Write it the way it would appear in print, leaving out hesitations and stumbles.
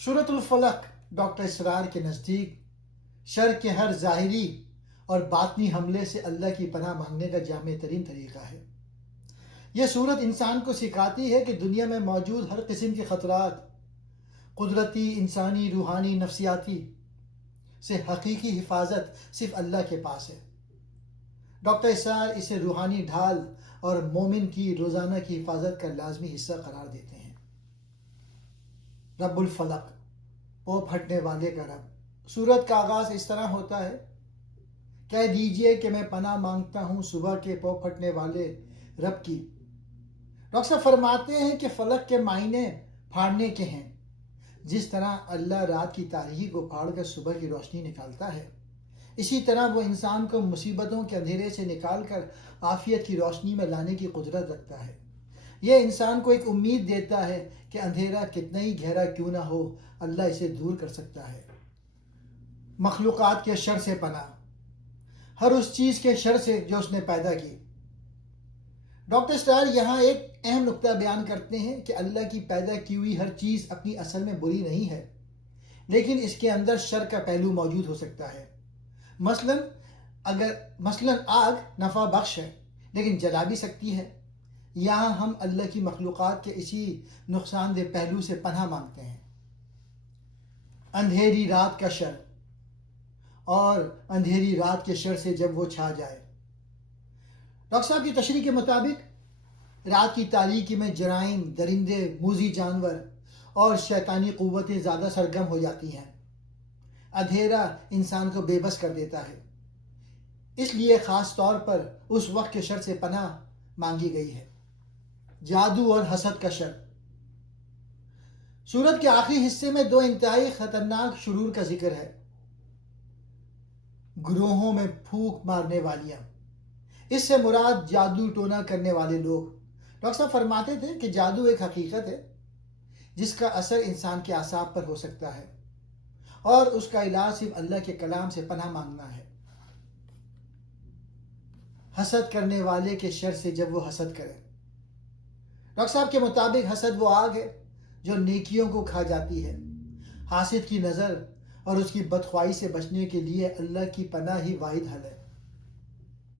سورۃ الفلق ڈاکٹر اسرار کے نزدیک شر کے ہر ظاہری اور باطنی حملے سے اللہ کی پناہ مانگنے کا جامع ترین طریقہ ہے۔ یہ سورت انسان کو سکھاتی ہے کہ دنیا میں موجود ہر قسم کے خطرات، قدرتی، انسانی، روحانی، نفسیاتی، سے حقیقی حفاظت صرف اللہ کے پاس ہے۔ ڈاکٹر اسرار اسے روحانی ڈھال اور مومن کی روزانہ کی حفاظت کا لازمی حصہ قرار دیتے ہیں۔ رب الفلق، پوپ ہٹنے والے کا رب۔ سورت کا آغاز اس طرح ہوتا ہے: کہہ دیجئے کہ میں پناہ مانگتا ہوں صبح کے پوپ ہٹنے والے رب کی۔ ڈاکٹر صاحب فرماتے ہیں کہ فلق کے معنی پھاڑنے کے ہیں۔ جس طرح اللہ رات کی تاریکی کو پھاڑ کر صبح کی روشنی نکالتا ہے، اسی طرح وہ انسان کو مصیبتوں کے اندھیرے سے نکال کر عافیت کی روشنی میں لانے کی قدرت رکھتا ہے۔ یہ انسان کو ایک امید دیتا ہے کہ اندھیرا کتنا ہی گہرا کیوں نہ ہو، اللہ اسے دور کر سکتا ہے۔ مخلوقات کے شر سے پناہ، ہر اس چیز کے شر سے جو اس نے پیدا کی۔ ڈاکٹر اسرار یہاں ایک اہم نقطہ بیان کرتے ہیں کہ اللہ کی پیدا کی ہوئی ہر چیز اپنی اصل میں بری نہیں ہے، لیکن اس کے اندر شر کا پہلو موجود ہو سکتا ہے۔ مثلاً آگ نفع بخش ہے لیکن جلا بھی سکتی ہے۔ یہاں ہم اللہ کی مخلوقات کے اسی نقصان دہ پہلو سے پناہ مانگتے ہیں۔ اندھیری رات کا شر اور اندھیری رات کے شر سے جب وہ چھا جائے۔ ڈاکٹر صاحب کی تشریح کے مطابق رات کی تاریکی میں جرائم، درندے، موذی جانور اور شیطانی قوتیں زیادہ سرگرم ہو جاتی ہیں۔ اندھیرا انسان کو بے بس کر دیتا ہے، اس لیے خاص طور پر اس وقت کے شر سے پناہ مانگی گئی ہے۔ جادو اور حسد کا شر۔ سورت کے آخری حصے میں دو انتہائی خطرناک شرور کا ذکر ہے: گروہوں میں پھونک مارنے والیاں۔ اس سے مراد جادو ٹونا کرنے والے لوگ۔ ڈاکٹر صاحب فرماتے تھے کہ جادو ایک حقیقت ہے جس کا اثر انسان کے اعصاب پر ہو سکتا ہے، اور اس کا علاج صرف اللہ کے کلام سے پناہ مانگنا ہے۔ حسد کرنے والے کے شر سے جب وہ حسد کرے۔ ڈاکٹر صاحب کے مطابق حسد وہ آگ ہے جو نیکیوں کو کھا جاتی ہے۔ حاسد کی نظر اور اس کی بدخواہی سے بچنے کے لیے اللہ کی پناہ ہی واحد حل ہے۔